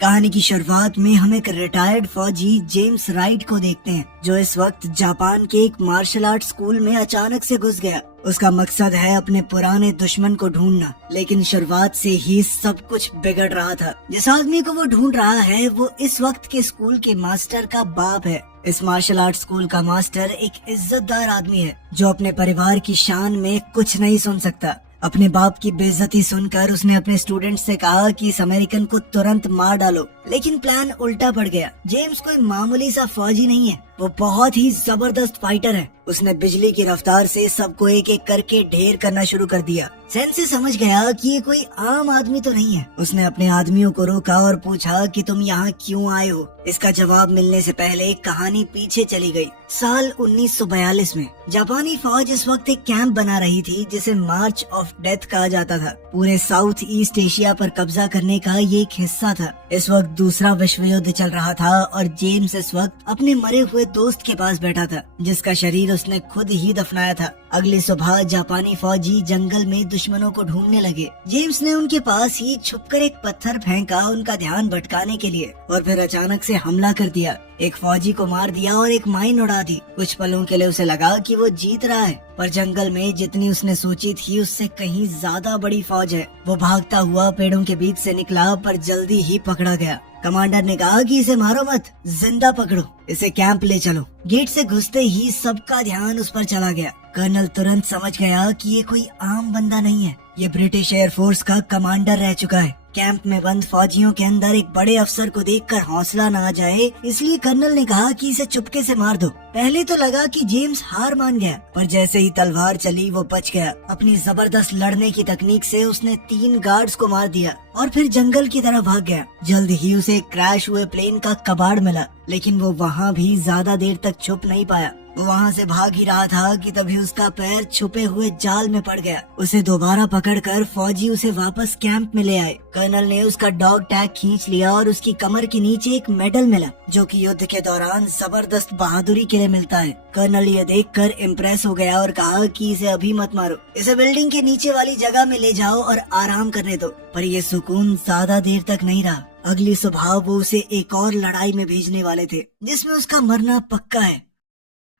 कहानी की शुरुआत में हम एक रिटायर्ड फौजी जेम्स राइट को देखते हैं, जो इस वक्त जापान के एक मार्शल आर्ट स्कूल में अचानक से घुस गया। उसका मकसद है अपने पुराने दुश्मन को ढूंढना, लेकिन शुरुआत से ही सब कुछ बिगड़ रहा था। जिस आदमी को वो ढूंढ रहा है वो इस वक्त के स्कूल के मास्टर का बाप है। इस मार्शल आर्ट स्कूल का मास्टर एक इज्जतदार आदमी है, जो अपने परिवार की शान में कुछ नहीं सुन सकता। अपने बाप की बेइज्जती सुनकर उसने अपने स्टूडेंट से कहा कि इस अमेरिकन को तुरंत मार डालो, लेकिन प्लान उल्टा पड़ गया। जेम्स कोई मामूली सा फौजी नहीं है, वो बहुत ही जबरदस्त फाइटर है। उसने बिजली की रफ्तार से सबको एक एक करके ढेर करना शुरू कर दिया। सेंसे समझ गया कि ये कोई आम आदमी तो नहीं है। उसने अपने आदमियों को रोका और पूछा कि तुम यहाँ क्यों आए हो। इसका जवाब मिलने से पहले कहानी पीछे चली गई। साल 1942 में जापानी फौज इस वक्त एक कैंप बना रही थी, जिसे मार्च ऑफ डेथ कहा जाता था। पूरे साउथ ईस्ट एशिया पर कब्जा करने का ये एक हिस्सा था। इस वक्त दूसरा विश्व युद्ध चल रहा था और जेम्स इस वक्त अपने मरे हुए दोस्त के पास बैठा था, जिसका शरीर उसने खुद ही दफनाया था। अगली सुबह जापानी फौजी जंगल में दुश्मनों को ढूंढने लगे। जेम्स ने उनके पास ही छुपकर एक पत्थर फेंका उनका ध्यान भटकाने के लिए, और फिर अचानक से हमला कर दिया। एक फौजी को मार दिया और एक माइन उड़ा दी। कुछ पलों के लिए उसे लगा कि वो जीत रहा है, पर जंगल में जितनी उसने सोची थी उससे कहीं ज्यादा बड़ी फौज है। वो भागता हुआ पेड़ों के बीच से निकला, पर जल्दी ही पकड़ा गया। कमांडर ने कहा कि इसे मारो मत, जिंदा पकड़ो, इसे कैंप ले चलो। गेट से घुसते ही सबका ध्यान उस पर चला गया। कर्नल तुरंत समझ गया कि ये कोई आम बंदा नहीं है, ये ब्रिटिश एयरफोर्स का कमांडर रह चुका है। कैंप में बंद फौजियों के अंदर एक बड़े अफसर को देखकर हौसला न आ जाए, इसलिए कर्नल ने कहा कि इसे चुपके से मार दो। पहले तो लगा कि जेम्स हार मान गया, पर जैसे ही तलवार चली वो बच गया। अपनी जबरदस्त लड़ने की तकनीक से उसने 3 गार्ड्स को मार दिया और फिर जंगल की तरफ भाग गया। जल्द ही उसे क्रैश हुए प्लेन का कबाड़ मिला, लेकिन वो वहाँ भी ज्यादा देर तक छुप नहीं पाया। वो वहाँ से भाग ही रहा था कि तभी उसका पैर छुपे हुए जाल में पड़ गया। उसे दोबारा पकड़कर फौजी उसे वापस कैंप में ले आए। कर्नल ने उसका डॉग टैग खींच लिया और उसकी कमर के नीचे एक मेडल मिला, जो कि युद्ध के दौरान जबरदस्त बहादुरी के लिए मिलता है। कर्नल ये देखकर इम्प्रेस हो गया और कहा कि इसे अभी मत मारो, इसे बिल्डिंग के नीचे वाली जगह में ले जाओ और आराम करने दो। पर ये सुकून ज्यादा देर तक नहीं रहा। अगली सुबह वो उसे एक और लड़ाई में भेजने वाले थे, जिसमें उसका मरना पक्का है।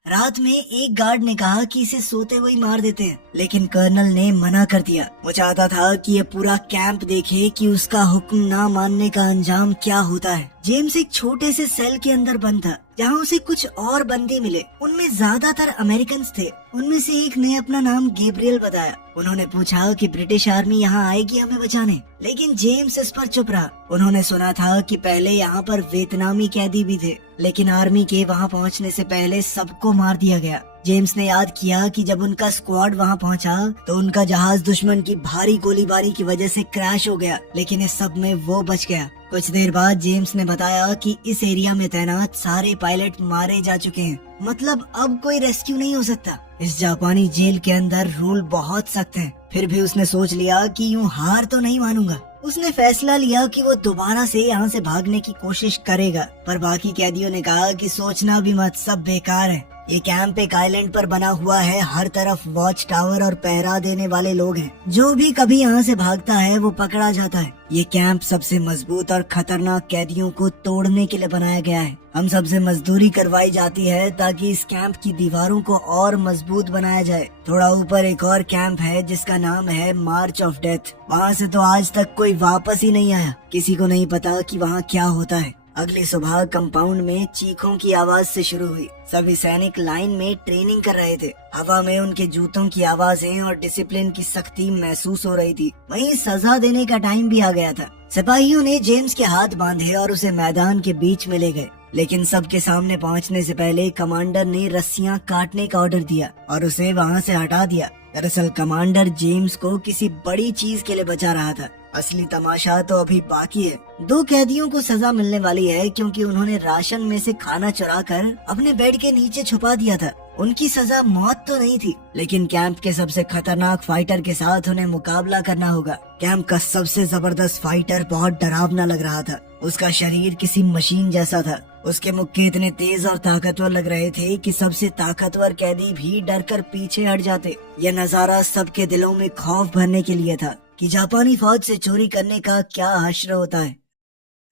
रात में एक गार्ड ने कहा कि इसे सोते हुए मार देते हैं, लेकिन कर्नल ने मना कर दिया। वो चाहता था कि ये पूरा कैंप देखे कि उसका हुक्म ना मानने का अंजाम क्या होता है। जेम्स एक छोटे से सेल के अंदर बंद था, जहाँ उसे कुछ और बंदी मिले। उनमें ज्यादातर अमेरिकन थे। उनमें से एक ने अपना नाम गैब्रियल बताया। उन्होंने पूछा कि ब्रिटिश आर्मी यहाँ आएगी हमें बचाने, लेकिन जेम्स इस पर चुप रहा। उन्होंने सुना था कि पहले यहाँ पर वियतनामी कैदी भी थे, लेकिन आर्मी के वहाँ पहुँचने से पहले सबको मार दिया गया। जेम्स ने याद किया कि जब उनका स्क्वाड वहाँ पहुँचा तो उनका जहाज दुश्मन की भारी गोलीबारी की वजह से क्रैश हो गया, लेकिन इस सब में वो बच गया। कुछ देर बाद जेम्स ने बताया कि इस एरिया में तैनात सारे पायलट मारे जा चुके हैं, मतलब अब कोई रेस्क्यू नहीं हो सकता। इस जापानी जेल के अंदर रूल बहुत सख्त हैं। फिर भी उसने सोच लिया कि यूं हार तो नहीं मानूंगा। उसने फैसला लिया कि वो दोबारा से यहाँ से भागने की कोशिश करेगा, पर बाकी कैदियों ने कहा कि सोचना भी मत, सब बेकार है। ये कैंप एक आइलैंड पर बना हुआ है, हर तरफ वॉच टावर और पहरा देने वाले लोग हैं। जो भी कभी यहाँ से भागता है वो पकड़ा जाता है। ये कैंप सबसे मजबूत और खतरनाक कैदियों को तोड़ने के लिए बनाया गया है। हम सबसे मजदूरी करवाई जाती है ताकि इस कैंप की दीवारों को और मजबूत बनाया जाए। थोड़ा ऊपर एक और कैंप है जिसका नाम है मार्च ऑफ डेथ। वहाँ से तो आज तक कोई वापस ही नहीं आया। किसी को नहीं पता कि वहाँ क्या होता है। अगली सुबह कंपाउंड में चीखों की आवाज से शुरू हुई। सभी सैनिक लाइन में ट्रेनिंग कर रहे थे। हवा में उनके जूतों की आवाजें और डिसिप्लिन की सख्ती महसूस हो रही थी। वहीं सजा देने का टाइम भी आ गया था। सिपाहियों ने जेम्स के हाथ बांधे और उसे मैदान के बीच में ले गए, लेकिन सबके सामने पहुंचने से पहले कमांडर ने रस्सियां काटने का ऑर्डर दिया और उसे वहां से हटा दिया। दरअसल कमांडर जेम्स को किसी बड़ी चीज के लिए बचा रहा था। असली तमाशा तो अभी बाकी है। 2 कैदियों को सजा मिलने वाली है क्योंकि उन्होंने राशन में से खाना चुराकर अपने बेड के नीचे छुपा दिया था। उनकी सजा मौत तो नहीं थी, लेकिन कैंप के सबसे खतरनाक फाइटर के साथ उन्हें मुकाबला करना होगा। कैंप का सबसे जबरदस्त फाइटर बहुत डरावना लग रहा था। उसका शरीर किसी मशीन जैसा था। उसके मुक्के इतने तेज और ताकतवर लग रहे थे कि सबसे ताकतवर कैदी भी डरकर पीछे हट जाते। यह नजारा सबके दिलों में खौफ भरने के लिए था कि जापानी फौज से चोरी करने का क्या हश्र होता है।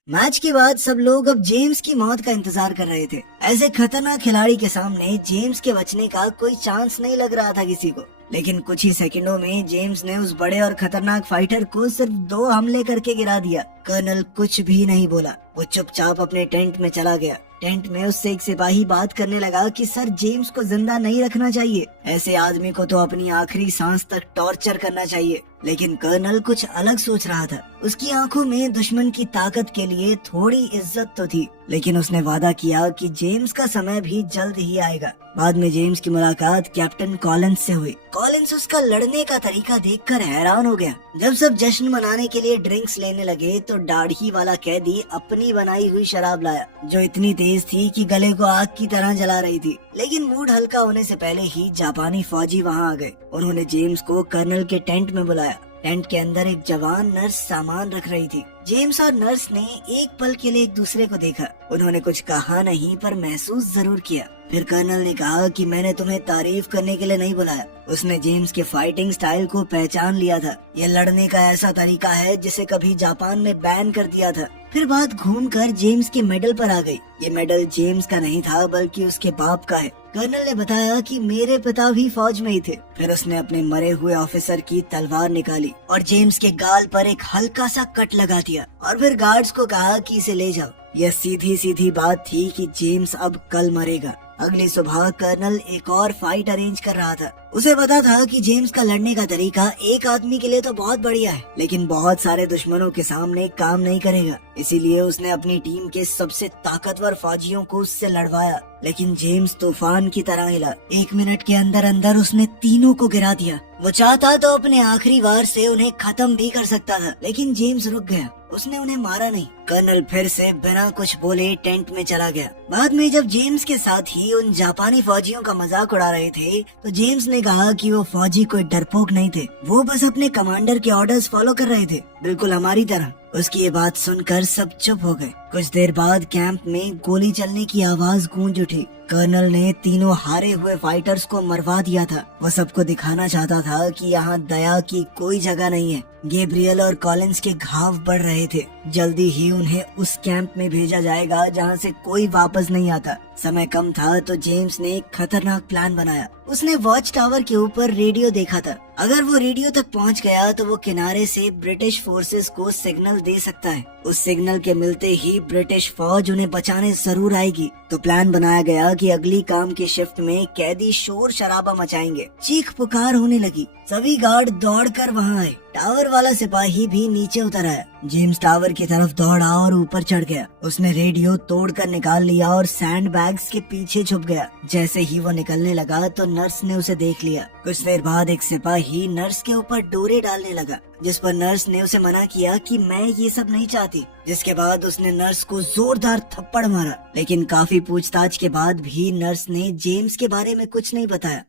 मैच के बाद सब लोग अब जेम्स की मौत का इंतजार कर रहे थे। ऐसे खतरनाक खिलाड़ी के सामने जेम्स के बचने का कोई चांस नहीं लग रहा था किसी को। लेकिन कुछ ही सेकंडों में जेम्स ने उस बड़े और खतरनाक फाइटर को सिर्फ 2 हमले करके गिरा दिया। कर्नल कुछ भी नहीं बोला, वो चुपचाप अपने टेंट में चला गया। टेंट में उससे एक सिपाही बात करने लगा कि सर जेम्स को जिंदा नहीं रखना चाहिए, ऐसे आदमी को तो अपनी आखिरी सांस तक टॉर्चर करना चाहिए। लेकिन कर्नल कुछ अलग सोच रहा था। उसकी आंखों में दुश्मन की ताकत के लिए थोड़ी इज्जत तो थी, लेकिन उसने वादा किया कि जेम्स का समय भी जल्द ही आएगा। बाद में जेम्स की मुलाकात कैप्टन कॉलिंस से हुई। कॉलिंस उसका लड़ने का तरीका देखकर हैरान हो गया। जब सब जश्न मनाने के लिए ड्रिंक्स लेने लगे तो दाढ़ी वाला कैदी अपनी बनाई हुई शराब लाया, जो इतनी तेज थी कि गले को आग की तरह जला रही थी। लेकिन मूड हल्का होने से पहले ही जापानी फौजी वहाँ आ गए। उन्होंने जेम्स को कर्नल के टेंट में बुलाया। टेंट के अंदर एक जवान नर्स सामान रख रही थी। जेम्स और नर्स ने एक पल के लिए एक दूसरे को देखा। उन्होंने कुछ कहा नहीं, पर महसूस जरूर किया। फिर कर्नल ने कहा कि मैंने तुम्हें तारीफ करने के लिए नहीं बुलाया। उसने जेम्स के फाइटिंग स्टाइल को पहचान लिया था। यह लड़ने का ऐसा तरीका है जिसे कभी जापान ने बैन कर दिया था। फिर बात घूमकर जेम्स के मेडल पर आ गई। ये मेडल जेम्स का नहीं था, बल्कि उसके बाप का है। कर्नल ने बताया कि मेरे पिता भी फौज में ही थे। फिर उसने अपने मरे हुए ऑफिसर की तलवार निकाली और जेम्स के गाल पर एक हल्का सा कट लगा दिया, और फिर गार्ड्स को कहा कि इसे ले जाओ। यह सीधी सीधी बात थी कि जेम्स अब कल मरेगा। अगली सुबह कर्नल एक और फाइट अरेंज कर रहा था। उसे पता था कि जेम्स का लड़ने का तरीका एक आदमी के लिए तो बहुत बढ़िया है, लेकिन बहुत सारे दुश्मनों के सामने काम नहीं करेगा। इसीलिए उसने अपनी टीम के सबसे ताकतवर फौजियों को उससे लड़वाया। लेकिन जेम्स तूफान की तरह हिला। 1 मिनट के अंदर अंदर उसने तीनों को गिरा दिया। वो चाहता तो अपने आखिरी वार से उन्हें खत्म भी कर सकता था, लेकिन जेम्स रुक गया। उसने उन्हें मारा नहीं। कर्नल फिर से बिना कुछ बोले टेंट में चला गया। बाद में जब जेम्स के साथ ही उन जापानी फौजियों का मजाक उड़ा रहे थे, तो जेम्स ने कहा कि वो फौजी कोई डरपोक नहीं थे, वो बस अपने कमांडर के ऑर्डर्स फॉलो कर रहे थे, बिल्कुल हमारी तरह। उसकी ये बात सुनकर सब चुप हो गए। कुछ देर बाद कैंप में गोली चलने की आवाज गूंज उठी। कर्नल ने तीनों हारे हुए फाइटर्स को मरवा दिया था। वो सबको दिखाना चाहता था कि यहाँ दया की कोई जगह नहीं है। गैब्रियल और कॉलिंस के घाव बढ़ रहे थे। जल्दी ही उन्हें उस कैंप में भेजा जाएगा जहाँ से कोई वापस नहीं आता। समय कम था तो जेम्स ने एक खतरनाक प्लान बनाया। उसने वॉच टावर के ऊपर रेडियो देखा था। अगर वो रेडियो तक पहुंच गया तो वो किनारे से ब्रिटिश फोर्सेस को सिग्नल दे सकता है। उस सिग्नल के मिलते ही ब्रिटिश फौज उन्हें बचाने जरूर आएगी। तो प्लान बनाया गया कि अगली काम की शिफ्ट में कैदी शोर शराबा मचाएंगे। चीख पुकार होने लगी। सभी गार्ड दौड़कर वहां आए। टावर वाला सिपाही भी नीचे उतर आया। जेम्स टावर की तरफ दौड़ा और ऊपर चढ़ गया। उसने रेडियो तोड़कर निकाल लिया और सैंड बैग्स के पीछे छुप गया। जैसे ही वो निकलने लगा तो नर्स ने उसे देख लिया। कुछ देर बाद एक सिपाही नर्स के ऊपर डोरे डालने लगा, जिस पर नर्स ने उसे मना किया कि मैं ये सब नहीं चाहती। जिसके बाद उसने नर्स को जोरदार थप्पड़ मारा। लेकिन काफी पूछताछ के बाद भी नर्स ने जेम्स के बारे में कुछ नहीं बताया।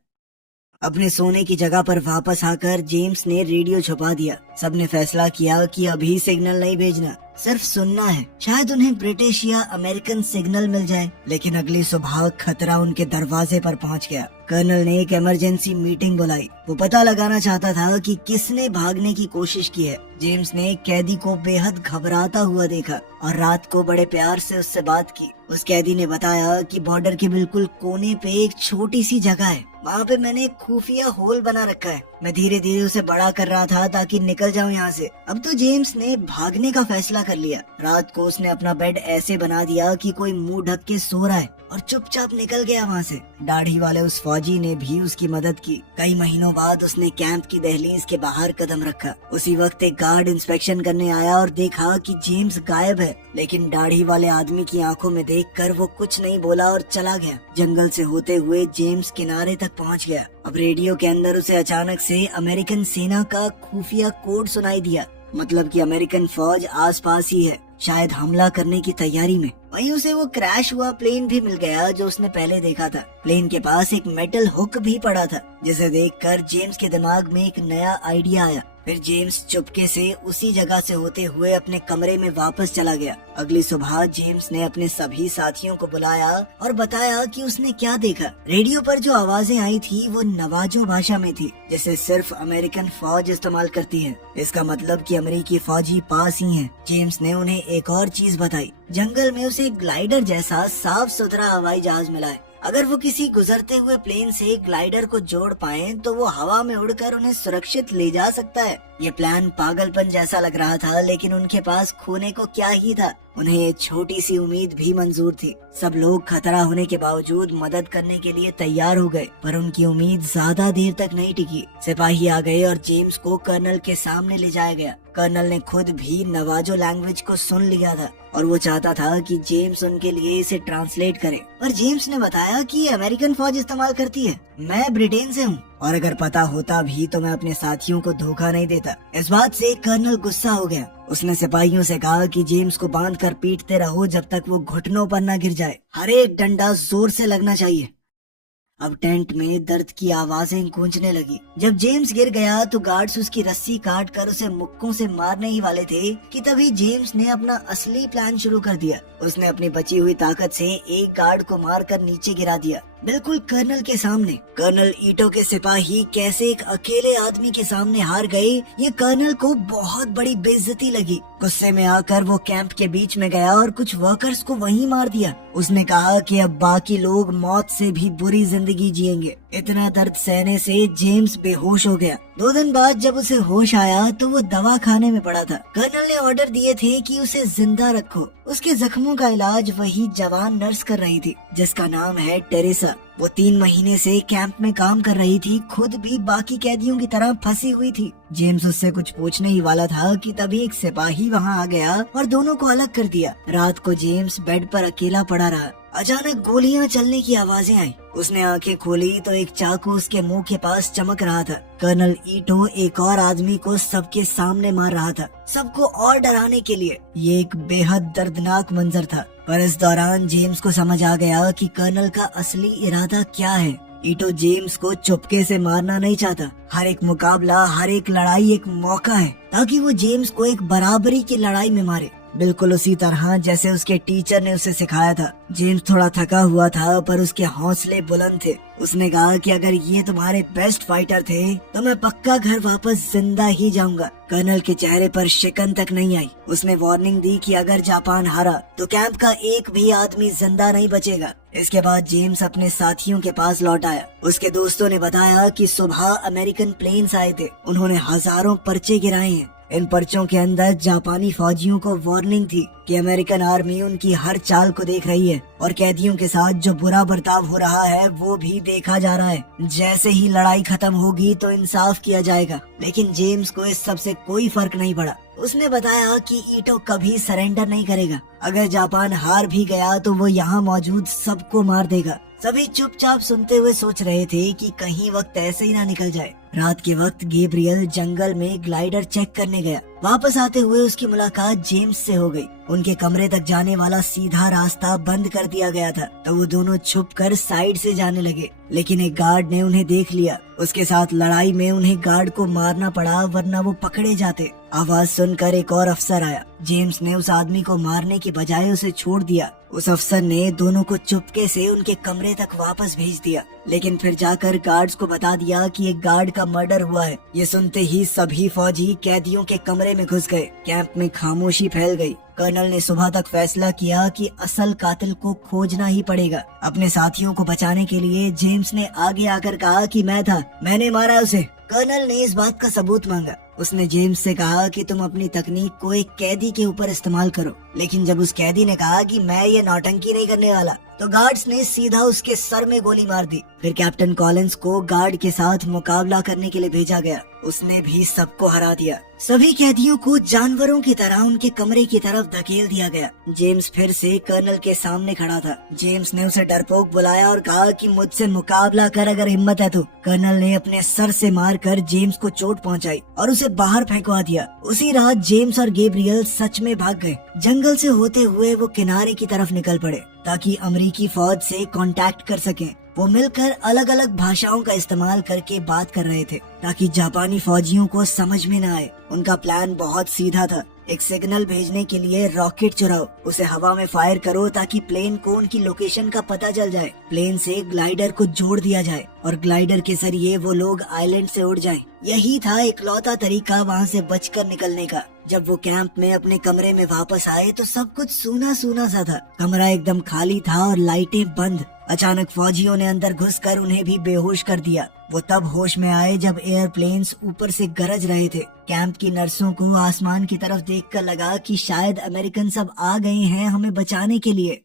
अपने सोने की जगह पर वापस आकर जेम्स ने रेडियो छुपा दिया। सबने फैसला किया कि अभी सिग्नल नहीं भेजना, सिर्फ सुनना है। शायद उन्हें ब्रिटिश या अमेरिकन सिग्नल मिल जाए। लेकिन अगली सुबह खतरा उनके दरवाजे पर पहुंच गया। कर्नल ने एक इमरजेंसी मीटिंग बुलाई। वो पता लगाना चाहता था कि किसने भागने की कोशिश की है। जेम्स ने कैदी को बेहद घबराता हुआ देखा और रात को बड़े प्यार से उससे बात की। उस कैदी ने बताया कि बॉर्डर के बिल्कुल कोने पे एक छोटी सी जगह है, वहाँ पे मैंने एक खुफिया होल बना रखा है। मैं धीरे धीरे उसे बड़ा कर रहा था ताकि निकल जाऊं यहाँ से। अब तो जेम्स ने भागने का फैसला कर लिया। रात को उसने अपना बेड ऐसे बना दिया कि कोई मुंह ढक के सो रहा है और चुपचाप निकल गया वहाँ से। दाढ़ी वाले उस फौजी ने भी उसकी मदद की। कई महीनों बाद उसने कैंप की दहलीज के बाहर कदम रखा। उसी वक्त एक गार्ड इंस्पेक्शन करने आया और देखा कि जेम्स गायब है। लेकिन दाढ़ी वाले आदमी की आंखों में देखकर वो कुछ नहीं बोला और चला गया। जंगल से होते हुए जेम्स किनारे तक पहुँच गया। अब रेडियो के अंदर उसे अचानक से अमेरिकन सेना का खुफिया कोड सुनाई दिया, मतलब कि अमेरिकन फौज आसपास ही है, शायद हमला करने की तैयारी में। वहीं उसे वो क्रैश हुआ प्लेन भी मिल गया जो उसने पहले देखा था। प्लेन के पास एक मेटल हुक भी पड़ा था, जिसे देखकर जेम्स के दिमाग में एक नया आइडिया आया। फिर जेम्स चुपके से उसी जगह से होते हुए अपने कमरे में वापस चला गया। अगली सुबह जेम्स ने अपने सभी साथियों को बुलाया और बताया कि उसने क्या देखा। रेडियो पर जो आवाजें आई थी वो नवाजो भाषा में थी, जिसे सिर्फ अमेरिकन फौज इस्तेमाल करती है। इसका मतलब कि अमेरिकी फौजी पास ही हैं। जेम्स ने उन्हें एक और चीज बताई, जंगल में उसे ग्लाइडर जैसा साफ सुथरा हवाई जहाज मिला है। अगर वो किसी गुजरते हुए प्लेन से ग्लाइडर को जोड़ पाए तो वो हवा में उड़कर उन्हें सुरक्षित ले जा सकता है। ये प्लान पागलपन जैसा लग रहा था, लेकिन उनके पास खोने को क्या ही था। उन्हें ये छोटी सी उम्मीद भी मंजूर थी। सब लोग खतरा होने के बावजूद मदद करने के लिए तैयार हो गए, पर उनकी उम्मीद ज्यादा देर तक नहीं टिकी। सिपाही आ गए और जेम्स को कर्नल के सामने ले जाया गया। कर्नल ने खुद भी नवाजो लैंग्वेज को सुन लिया था और वो चाहता था कि जेम्स उनके लिए इसे ट्रांसलेट करे, पर जेम्स ने बताया कि ये अमेरिकन फौज इस्तेमाल करती है, मैं ब्रिटेन से हूँ और अगर पता होता भी तो मैं अपने साथियों को धोखा नहीं देता। इस बात से कर्नल गुस्सा हो गया। उसने सिपाहियों से कहा कि जेम्स को बांध कर पीटते रहो जब तक वो घुटनों पर न गिर जाए। हर एक डंडा जोर से लगना चाहिए। अब टेंट में दर्द की आवाजें गूंजने लगी। जब जेम्स गिर गया तो गार्ड्स उसकी रस्सी काट कर उसे मुक्कों से मारने ही वाले थे कि तभी जेम्स ने अपना असली प्लान शुरू कर दिया। उसने अपनी बची हुई ताकत से एक गार्ड को मारकर नीचे गिरा दिया, बिल्कुल कर्नल के सामने। कर्नल ईटो के सिपाही कैसे एक अकेले आदमी के सामने हार गए, ये कर्नल को बहुत बड़ी बेइज्जती लगी। गुस्से में आकर वो कैंप के बीच में गया और कुछ वर्कर्स को वहीं मार दिया। उसने कहा कि अब बाकी लोग मौत से भी बुरी जिंदगी जिएंगे। इतना दर्द सहने से जेम्स बेहोश हो गया। 2 दिन बाद जब उसे होश आया तो वो दवा खाने में पड़ा था। कर्नल ने ऑर्डर दिए थे कि उसे जिंदा रखो। उसके जख्मों का इलाज वही जवान नर्स कर रही थी, जिसका नाम है टेरेसा। वो 3 महीने से कैंप में काम कर रही थी, खुद भी बाकी कैदियों की तरह फंसी हुई थी। जेम्स उससे कुछ पूछने ही वाला था कि तभी एक सिपाही वहाँ आ गया और दोनों को अलग कर दिया। रात को जेम्स बेड पर अकेला पड़ा रहा। अचानक गोलियां चलने की आवाजें आई। उसने आंखें खोली तो एक चाकू उसके मुंह के पास चमक रहा था। कर्नल ईटो एक और आदमी को सबके सामने मार रहा था, सबको और डराने के लिए। ये एक बेहद दर्दनाक मंजर था, पर इस दौरान जेम्स को समझ आ गया कि कर्नल का असली इरादा क्या है। ईटो जेम्स को चुपके से मारना नहीं चाहता। हर एक मुकाबला, हर एक लड़ाई एक मौका है ताकि वो जेम्स को एक बराबरी की लड़ाई में मारे, बिल्कुल उसी तरह जैसे उसके टीचर ने उसे सिखाया था। जेम्स थोड़ा थका हुआ था, पर उसके हौसले बुलंद थे। उसने कहा कि अगर ये तुम्हारे बेस्ट फाइटर थे तो मैं पक्का घर वापस जिंदा ही जाऊंगा। कर्नल के चेहरे पर शिकन तक नहीं आई। उसने वार्निंग दी कि अगर जापान हारा तो कैंप का एक भी आदमी जिंदा नहीं बचेगा। इसके बाद जेम्स अपने साथियों के पास लौट आया। उसके दोस्तों ने बताया कि सुबह अमेरिकन प्लेन्स आए थे। उन्होंने हजारों पर्चे गिराए हैं। इन पर्चों के अंदर जापानी फौजियों को वार्निंग थी कि अमेरिकन आर्मी उनकी हर चाल को देख रही है और कैदियों के साथ जो बुरा बर्ताव हो रहा है वो भी देखा जा रहा है। जैसे ही लड़ाई खत्म होगी तो इंसाफ किया जाएगा। लेकिन जेम्स को इस सब से कोई फर्क नहीं पड़ा। उसने बताया कि ईटो कभी सरेंडर नहीं करेगा। अगर जापान हार भी गया तो वो यहाँ मौजूद सबको मार देगा। सभी चुपचाप सुनते हुए सोच रहे थे कि कहीं वक्त ऐसे ही ना निकल जाए। रात के वक्त गैब्रियल जंगल में ग्लाइडर चेक करने गया। वापस आते हुए उसकी मुलाकात जेम्स से हो गई। उनके कमरे तक जाने वाला सीधा रास्ता बंद कर दिया गया था, तो वो दोनों छुपकर साइड से जाने लगे। लेकिन एक गार्ड ने उन्हें देख लिया। उसके साथ लड़ाई में उन्हें गार्ड को मारना पड़ा, वरना वो पकड़े जाते। आवाज सुनकर एक और अफसर आया। जेम्स ने उस आदमी को मारने की बजाय उसे छोड़ दिया। उस अफसर ने दोनों को चुपके से उनके कमरे तक वापस भेज दिया, लेकिन फिर जाकर गार्ड्स को बता दिया कि एक गार्ड का मर्डर हुआ है। ये सुनते ही सभी फौजी कैदियों के कमरे में घुस गए। कैंप में खामोशी फैल गई। कर्नल ने सुबह तक फैसला किया कि असल कातिल को खोजना ही पड़ेगा। अपने साथियों को बचाने के लिए जेम्स ने आगे आकर कहा कि मैंने मारा उसे। कर्नल ने इस बात का सबूत मांगा। उसने जेम्स से कहा कि तुम अपनी तकनीक को एक कैदी के ऊपर इस्तेमाल करो। लेकिन जब उस कैदी ने कहा कि मैं ये नौटंकी नहीं करने वाला, तो गार्ड्स ने सीधा उसके सर में गोली मार दी। फिर कैप्टन कॉलिंस को गार्ड के साथ मुकाबला करने के लिए भेजा गया। उसने भी सबको हरा दिया। सभी कैदियों को जानवरों की तरह उनके कमरे की तरफ धकेल दिया गया। जेम्स फिर से कर्नल के सामने खड़ा था। जेम्स ने उसे डरपोक बुलाया और कहा कि मुझसे मुकाबला कर अगर हिम्मत है तो। कर्नल ने अपने सर से मारकर जेम्स को चोट पहुंचाई और उसे बाहर फेंकवा दिया। उसी रात जेम्स और गैब्रियल सच में भाग गए। जंगल से होते हुए वो किनारे की तरफ निकल पड़े ताकि अमेरिकी फौज से कांटेक्ट कर सकें। वो मिलकर अलग अलग भाषाओं का इस्तेमाल करके बात कर रहे थे ताकि जापानी फौजियों को समझ में न आए। उनका प्लान बहुत सीधा था, एक सिग्नल भेजने के लिए रॉकेट चुराओ, उसे हवा में फायर करो ताकि प्लेन को उनकी लोकेशन का पता चल जाए। प्लेन से ग्लाइडर को जोड़ दिया जाए और ग्लाइडर के जरिए वो लोग आइलैंड से उड़ जाएं। यही था इकलौता तरीका वहाँ से बचकर निकलने का। जब वो कैंप में अपने कमरे में वापस आए तो सब कुछ सूना सूना सा था। कमरा एकदम खाली था और लाइटें बंद। अचानक फौजियों ने अंदर घुसकर उन्हें भी बेहोश कर दिया। वो तब होश में आए जब एयरप्लेन्स ऊपर से गरज रहे थे। कैंप की नर्सों को आसमान की तरफ देखकर लगा कि शायद अमेरिकन सब आ गए हैं हमें बचाने के लिए।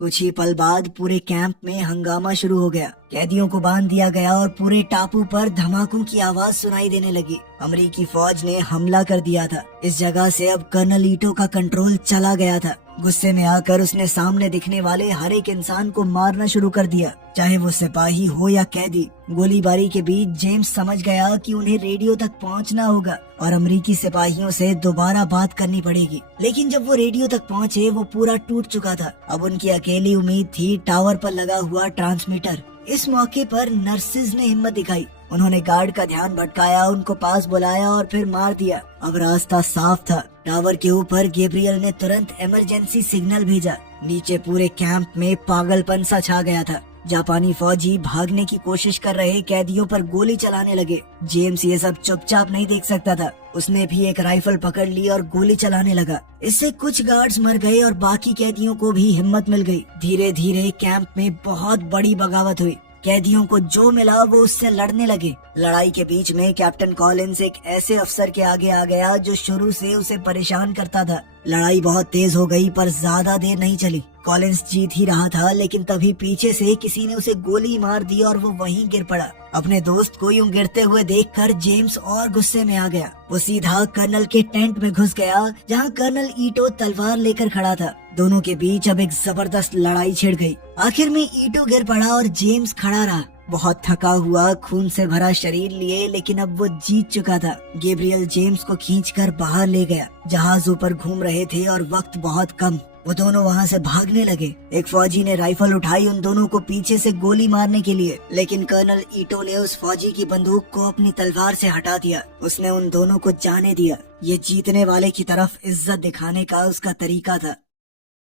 कुछ ही पल बाद पूरे कैंप में हंगामा शुरू हो गया। कैदियों को बांध दिया गया और पूरे टापू पर धमाकों की आवाज सुनाई देने लगी। अमेरिकी फौज ने हमला कर दिया था। इस जगह से अब कर्नल ईटो का कंट्रोल चला गया था। गुस्से में आकर उसने सामने दिखने वाले हर एक इंसान को मारना शुरू कर दिया, चाहे वो सिपाही हो या कैदी। गोलीबारी के बीच जेम्स समझ गया कि उन्हें रेडियो तक पहुंचना होगा और अमेरिकी सिपाहियों से दोबारा बात करनी पड़ेगी। लेकिन जब वो रेडियो तक पहुंचे वो पूरा टूट चुका था। अब उनकी अकेली उम्मीद थी टावर पर लगा हुआ ट्रांसमीटर। इस मौके पर नर्सेज ने हिम्मत दिखाई। उन्होंने गार्ड का ध्यान भटकाया, उनको पास बुलाया और फिर मार दिया। अब रास्ता साफ था। टावर के ऊपर गैब्रियल ने तुरंत इमरजेंसी सिग्नल भेजा। नीचे पूरे कैंप में पागलपन सा छा गया था। जापानी फौजी भागने की कोशिश कर रहे कैदियों पर गोली चलाने लगे। जेम्स ये सब चुपचाप नहीं देख सकता था। उसने भी एक राइफल पकड़ ली और गोली चलाने लगा। इससे कुछ गार्ड्स मर गए और बाकी कैदियों को भी हिम्मत मिल गई। धीरे धीरे कैंप में बहुत बड़ी बगावत हुई। कैदियों को जो मिला वो उससे लड़ने लगे। लड़ाई के बीच में कैप्टन कॉलिंस एक ऐसे अफसर के आगे आ गया जो शुरू से उसे परेशान करता था। लड़ाई बहुत तेज हो गई पर ज्यादा देर नहीं चली। कॉलिंस जीत ही रहा था, लेकिन तभी पीछे से किसी ने उसे गोली मार दी और वो वहीं गिर पड़ा। अपने दोस्त को यूं गिरते हुए देखकर जेम्स और गुस्से में आ गया। वो सीधा कर्नल के टेंट में घुस गया जहां कर्नल ईटो तलवार लेकर खड़ा था। दोनों के बीच अब एक जबरदस्त लड़ाई छिड़ गई। आखिर में ईटो गिर पड़ा और जेम्स खड़ा रहा, बहुत थका हुआ, खून से भरा शरीर लिए, लेकिन अब वो जीत चुका था। गैब्रियल जेम्स को खींचकर बाहर ले गया। जहाज ऊपर घूम रहे थे और वक्त बहुत कम। वो दोनों वहाँ से भागने लगे। एक फौजी ने राइफल उठाई उन दोनों को पीछे से गोली मारने के लिए, लेकिन कर्नल ईटो ने उस फौजी की बंदूक को अपनी तलवार से हटा दिया। उसने उन दोनों को जाने दिया। ये जीतने वाले की तरफ इज्जत दिखाने का उसका तरीका था।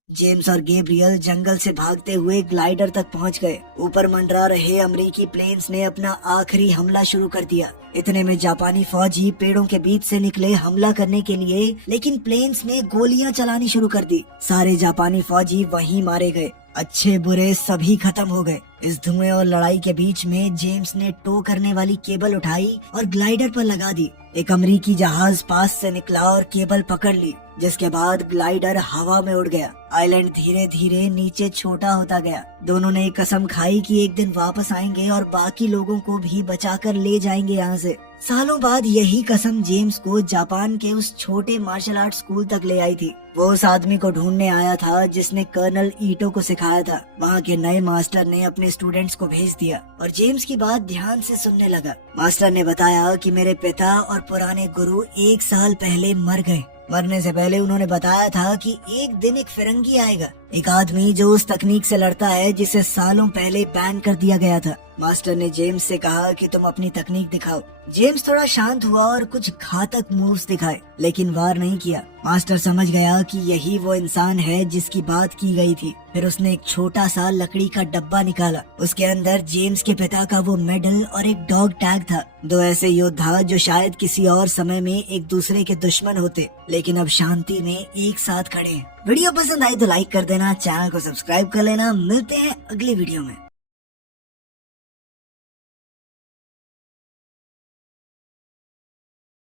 जेम्स और गैब्रियल जंगल से भागते हुए ग्लाइडर तक पहुंच गए। ऊपर मंडरा रहे अमेरिकी प्लेन्स ने अपना आखिरी हमला शुरू कर दिया। इतने में जापानी फौजी पेड़ों के बीच से निकले हमला करने के लिए, लेकिन प्लेन्स ने गोलियां चलानी शुरू कर दी। सारे जापानी फौजी वहीं मारे गए। अच्छे बुरे सभी खत्म हो गए। इस धुएं और लड़ाई के बीच में जेम्स ने टो करने वाली केबल उठाई और ग्लाइडर पर लगा दी। एक अमेरिकी जहाज पास से निकला और केबल पकड़ ली, जिसके बाद ग्लाइडर हवा में उड़ गया। आइलैंड धीरे धीरे नीचे छोटा होता गया। दोनों ने एक कसम खाई कि एक दिन वापस आएंगे और बाकी लोगों को भी बचाकर ले जाएंगे यहाँ से। सालों बाद यही कसम जेम्स को जापान के उस छोटे मार्शल आर्ट स्कूल तक ले आई थी। वो उस आदमी को ढूंढने आया था जिसने कर्नल ईटो को सिखाया था। वहाँ के नए मास्टर ने अपने स्टूडेंट्स को भेज दिया और जेम्स की बात ध्यान से सुनने लगा। मास्टर ने बताया कि मेरे पिता और पुराने गुरु 1 साल पहले मर गए। मरने से पहले उन्होंने बताया था कि एक दिन एक फिरंगी आएगा, एक आदमी जो उस तकनीक से लड़ता है जिसे सालों पहले बैन कर दिया गया था। मास्टर ने जेम्स से कहा कि तुम अपनी तकनीक दिखाओ। जेम्स थोड़ा शांत हुआ और कुछ घातक मूव्स दिखाए, लेकिन वार नहीं किया। मास्टर समझ गया कि यही वो इंसान है जिसकी बात की गई थी। फिर उसने एक छोटा सा लकड़ी का डब्बा निकाला। उसके अंदर जेम्स के पिता का वो मेडल और एक डॉग टैग था। 2 ऐसे योद्धा जो शायद किसी और समय में एक दूसरे के दुश्मन होते, लेकिन अब शांति में एक साथ खड़े हैं। वीडियो पसंद आई तो लाइक कर देना, चैनल को सब्सक्राइब कर लेना। मिलते हैं अगली वीडियो में।